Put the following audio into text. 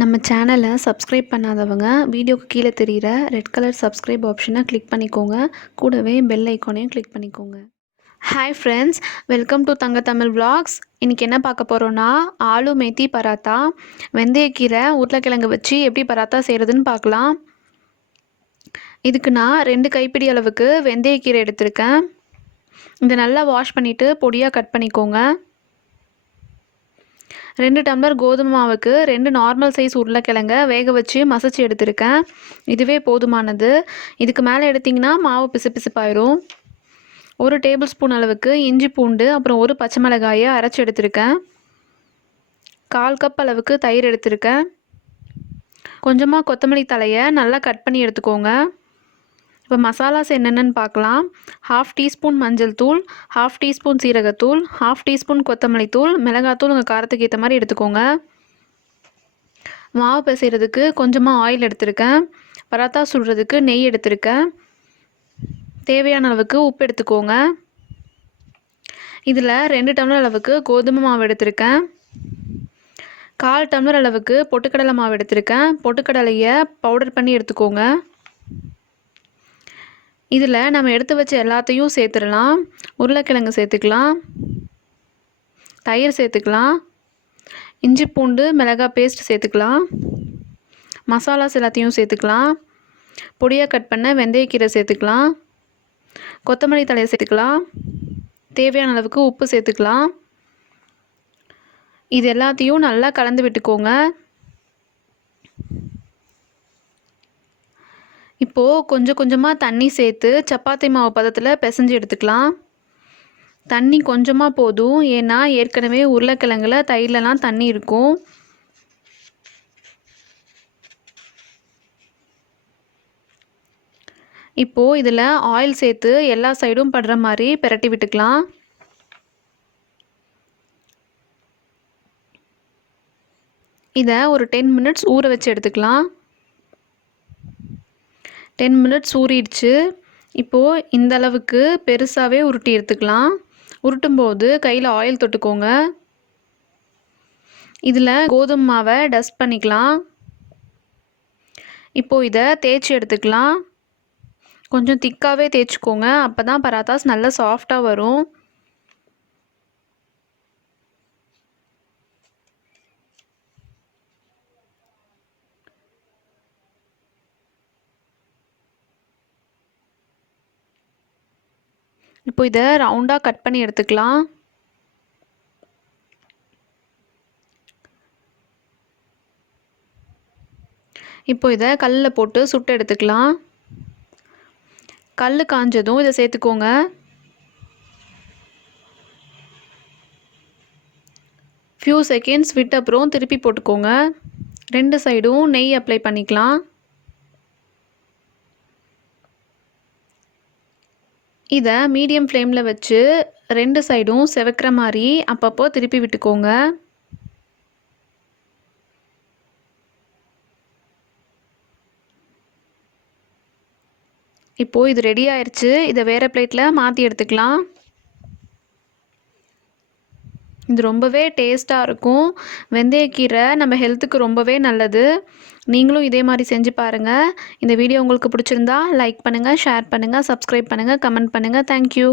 நம்ம சேனலை சப்ஸ்கிரைப் பண்ணாதவங்க வீடியோக்கு கீழே தெரிகிற ரெட் கலர் சப்ஸ்கிரைப் ஆப்ஷனை கிளிக் பண்ணிக்கோங்க. கூடவே பெல் ஐக்கானையும் கிளிக் பண்ணிக்கோங்க. Hi friends, welcome to Thangathamizh vlogs. இன்றைக்கி என்ன பார்க்க போகிறோன்னா ஆலு மேத்தி பராத்தா, வெந்தயக்கீரை உருளைக்கிழங்கு வச்சு எப்படி பராத்தா செய்கிறதுன்னு பார்க்கலாம். இதுக்கு நான் 2 கைப்பிடி அளவுக்கு வெந்தயக்கீரை எடுத்திருக்கேன். இதை நல்லா வாஷ் பண்ணிவிட்டு பொடியாக கட் பண்ணிக்கோங்க. 2 டம்ளர் கோதுமை மாவுக்கு 2 நார்மல் சைஸ் உருளைக்கிழங்க வேக வச்சு மசிச்சு எடுத்திருக்கேன். இதுவே போதுமானது. இதுக்கு மேலே எடுத்திங்கன்னா மாவு பிசுபிசுப்பாயிரும். 1 டேபிள் ஸ்பூன் அளவுக்கு இஞ்சி பூண்டு, அப்புறம் 1 பச்சை மிளகாயை அரைச்சி எடுத்திருக்கேன். 1/4 கப் அளவுக்கு தயிர் எடுத்திருக்கேன். கொஞ்சமாக கொத்தமல்லி தலையை நல்லா கட் பண்ணி எடுத்துக்கோங்க. இப்போ மசாலாஸ் என்னென்னு பார்க்கலாம். 1/2 டீஸ்பூன் மஞ்சள் தூள், 1/2 டீஸ்பூன் சீரகத்தூள், 1/2 டீஸ்பூன் கொத்தமல்லி தூள், மிளகாத்தூள் உங்கள் காரத்துக்கு ஏற்ற மாதிரி எடுத்துக்கோங்க. மாவு பிசைகிறதுக்கு கொஞ்சமாக ஆயில் எடுத்திருக்கேன். பராத்தா சுடுறதுக்கு நெய் எடுத்திருக்கேன். தேவையான அளவுக்கு உப்பு எடுத்துக்கோங்க. இதில் 2 டம்ளர் அளவுக்கு கோதுமை மாவு எடுத்திருக்கேன். 1/4 டம்ளர் அளவுக்கு பொட்டுக்கடலை மாவு எடுத்திருக்கேன். பொட்டுக்கடலையை பவுடர் பண்ணி எடுத்துக்கோங்க. இதில் நம்ம எடுத்து வச்ச எல்லாத்தையும் சேர்த்துடலாம். உருளைக்கிழங்கு சேர்த்துக்கலாம், தயிர் சேர்த்துக்கலாம், இஞ்சி பூண்டு மிளகாய் பேஸ்ட் சேர்த்துக்கலாம், மசாலாஸ் எல்லாத்தையும் சேர்த்துக்கலாம், பொடியாக கட் பண்ண வெந்தயக்கீரை சேர்த்துக்கலாம், கொத்தமல்லி தலையை சேர்த்துக்கலாம், தேவையான அளவுக்கு உப்பு சேர்த்துக்கலாம். இது எல்லாத்தையும் நல்லா கலந்து விட்டுக்கோங்க. இப்போது கொஞ்சம் கொஞ்சமாக தண்ணி சேர்த்து சப்பாத்தி மாவு பதத்தில் பிசைஞ்சு எடுத்துக்கலாம். தண்ணி கொஞ்சமாக போதும், ஏன்னா ஏற்கனவே உருளைக்கிழங்குல தயிர்லலாம் தண்ணி இருக்கும். இப்போது இதில் ஆயில் சேர்த்து எல்லா சைடும் படுற மாதிரி பிரட்டி விட்டுக்கலாம். இதை ஒரு 10 மினிட்ஸ் ஊற வச்சு எடுத்துக்கலாம். 10 மினிட்ஸ் ஊறிடுச்சு. இப்போது இந்த அளவுக்கு பெருசாகவே உருட்டி எடுத்துக்கலாம். உருட்டும்போது கையில் ஆயில் தொட்டுக்கோங்க. இதில் கோதுமை மாவை டஸ்ட் பண்ணிக்கலாம். இப்போது இதை தேய்ச்சி எடுத்துக்கலாம். கொஞ்சம் திக்காகவே தேய்ச்சிக்கோங்க, அப்போ தான் பராத்தாஸ் நல்லா சாஃப்டாக வரும். இப்போ இதை ரவுண்டாக கட் பண்ணி எடுத்துக்கலாம். இப்போ இதை கல்லில் போட்டு சுட்டு எடுத்துக்கலாம். கல் காஞ்சதும் இதை சேர்த்துக்கோங்க. ஃபியூ செகண்ட்ஸ் விட்டு அப்புறம் திருப்பி போட்டுக்கோங்க. 2 சைடும் நெய் அப்ளை பண்ணிக்கலாம். இதை மீடியம் ஃப்ளேமில் வச்சு 2 சைடும் செவக்கிற மாதிரி அப்பப்போ திருப்பி விட்டுக்கோங்க. இப்போது இது ரெடி ஆயிடுச்சு. இதை வேறு பிளேட்டில் மாற்றி எடுத்துக்கலாம். இது ரொம்பவே டேஸ்ட்டாக இருக்கும். வெந்தயக்கீரை நம்ம ஹெல்த்துக்கு ரொம்பவே நல்லது. நீங்களும் இதே மாதிரி செஞ்சு பாருங்கள். இந்த வீடியோ உங்களுக்கு பிடிச்சிருந்தா லைக் பண்ணுங்கள், ஷேர் பண்ணுங்கள், சப்ஸ்கிரைப் பண்ணுங்கள், கமெண்ட் பண்ணுங்கள். தேங்க்யூ.